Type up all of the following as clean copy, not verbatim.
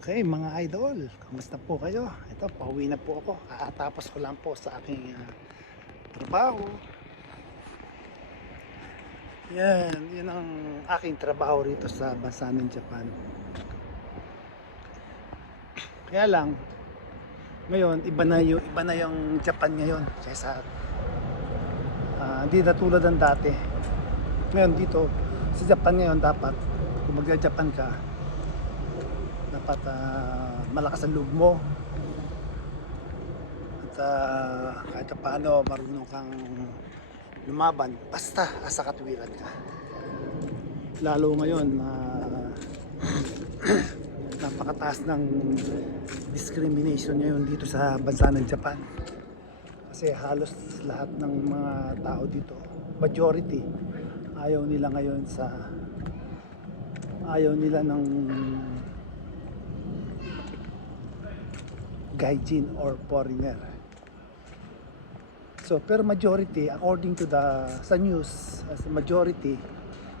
Okay, mga idol, kamusta po kayo? Ito, pauwi na po ako. Kakatapos ko lang po sa aking trabaho. Yan ang aking trabaho rito sa bansa ng Japan. Kaya lang, ngayon, iba na yung Japan ngayon. Kaysa, hindi na tulad ng dati. Ngayon dito, sa Japan ngayon dapat, kung magja-Japan ka, dapat malakas ang loob mo. At kahit paano marunong kang lumaban basta asa katwiran ka, lalo ngayon napakataas ng discrimination ngayon dito sa bansa ng Japan kasi halos lahat ng mga tao dito, majority, ayaw nila ng gaijin or foreigner. So, pero majority, according to sa news, as a majority,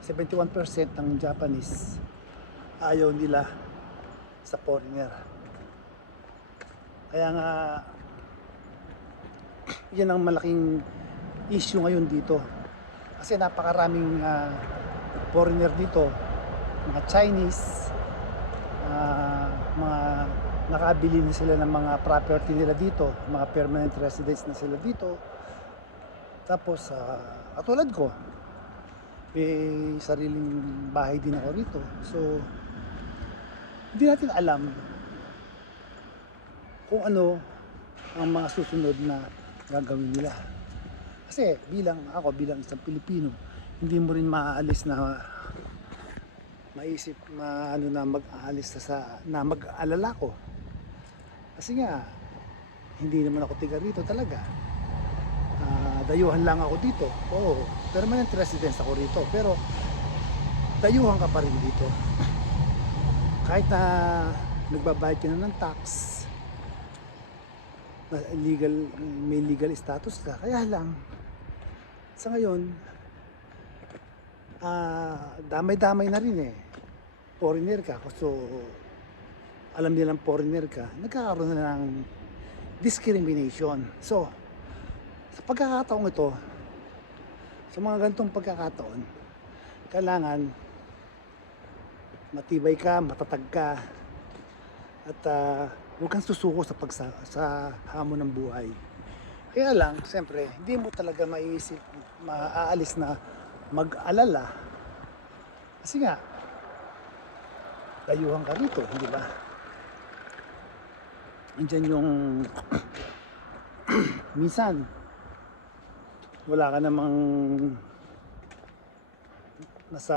71% ng Japanese ayaw nila sa foreigner. Kaya nga, yan ang malaking issue ngayon dito. Kasi napakaraming foreigner dito, mga Chinese, mga nakabili na sila ng mga property nila dito, mga permanent residents na sila dito. Tapos, katulad ko, may sariling bahay din ako rito. So, hindi natin alam kung ano ang mga susunod na gagawin nila. Kasi bilang isang Pilipino, hindi mo rin maaalis na maisip na mag-aalis na mag-alala ko. Kasi nga, hindi naman ako tiga rito talaga. Dayuhan lang ako dito. Oo, permanent residence ako rito. Pero dayuhan ka pa rin dito. Kahit na nagbabayad ka na ng tax, may legal status ka. Kaya lang, sa ngayon, damay-damay na rin eh. Foreigner ka. So, alam nilang foreigner ka, nagkakaroon na ng discrimination. So, sa pagkakataong ito, sa mga ganitong pagkakataon, kailangan matibay ka, matatag ka, at huwag kang susuko sa hamon ng buhay. Kaya lang, siyempre, hindi mo talaga maaalis na mag-alala. Kasi nga, dayuhan ka rito, hindi ba? Andyan yung minsan wala ka namang nasa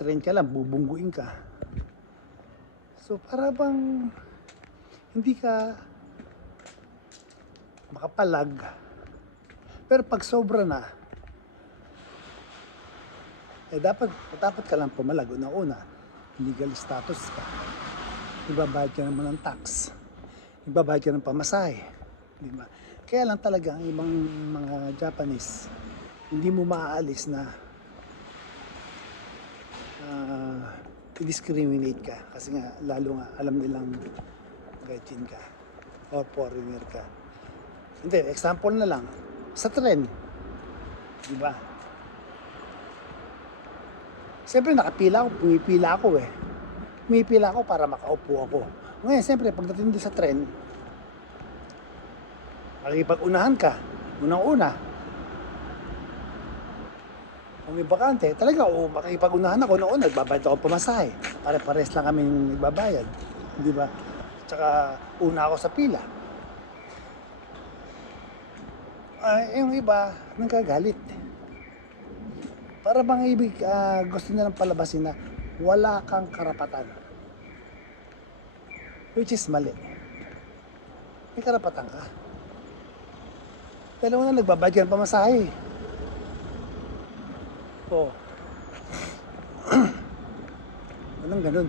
train ka lang, bubungguin ka. So para bang hindi ka makapalag. Pero pag sobra na, dapat ka lang pumalag. Una, legal status ka. Ibabayad ka naman ng tax. Ibabayad ka ng pamasahe. Di ba? Kaya lang talaga ang ibang mga Japanese, hindi mo maaalis na i-discriminate ka. Kasi nga, lalo nga, alam nilang gaijin ka or foreigner ka. Hindi, example na lang, sa tren. Di ba? Siyempre pumipila ako eh. Pumipila ako para makaupo ako. Ngayon, siyempre, pagdating din sa tren, makikipag-unahan ka, unang-una. Kung may bakante, talaga, makikipag-unahan ako, noon, nagbabayad ako pamasahe. Pare-pares lang kami nagbabayad. Di ba? Tsaka, una ako sa pila. Yung iba, nagkagalit. Para bang gusto nilang palabasin na wala kang karapatan. Which is mali. May karapatan ka. Dalawa na nagbabayad ka ng pamasahe. Oo. Anong ganun?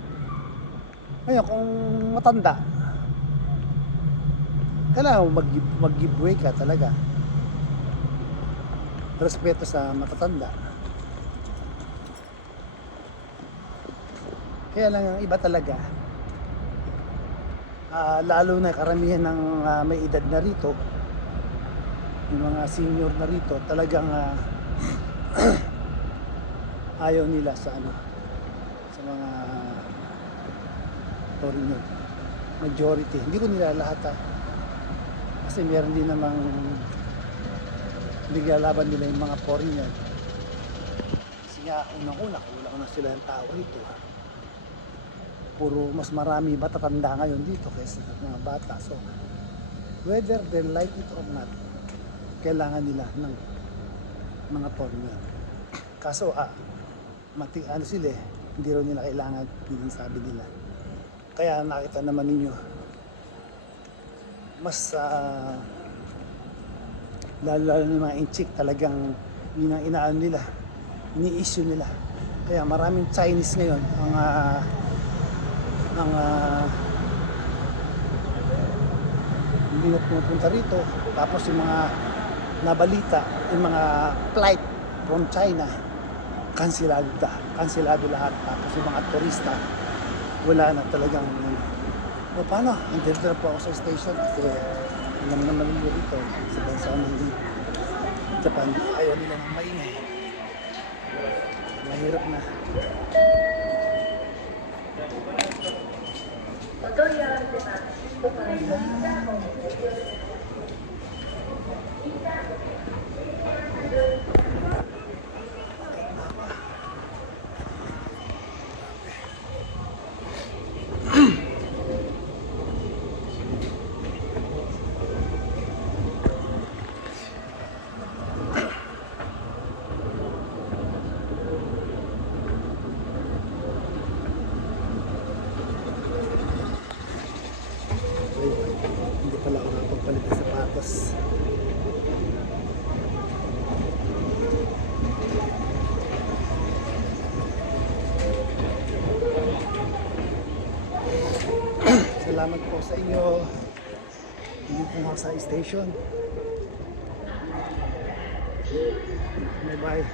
Ngayon, kung matanda, kailangan mag-giveaway ka talaga. Respeto sa matatanda. Kaya lang ang iba talaga, Lalo na karamihan ng may edad na rito, yung mga senior na rito, talagang ayaw nila sa ano, sa mga foreigner. Majority, hindi ko nila lahat kasi meron din namang biglalaban nila yung mga foreigner. Kasi nga, unang-una, kulang na sila ng tao rito. Puro mas marami matatanda ngayon dito kaysa mga bata. So, whether they like it or not, kailangan nila ng mga foreigner. Kaso, ano sila hindi raw nila kailangan, yung sabi nila. Kaya nakita naman ninyo, mas lalo ng mga inchik talagang yun ang inaan nila, ini-issue nila. Kaya maraming Chinese ngayon ang hindi na pumupunta rito. Tapos yung mga nabalita, yung mga flight from China, kansilado lahat. Tapos yung mga turista, wala na talagang o paano, andito na po ako sa station kasi alam naman nila dito sa bansa ng Japan, ayaw nila ng maingay, mahirap na. Hindi pala ako nakapagpalit ng sapatos. Salamat po sa inyo. Hindi po ako sa station. Bye bye.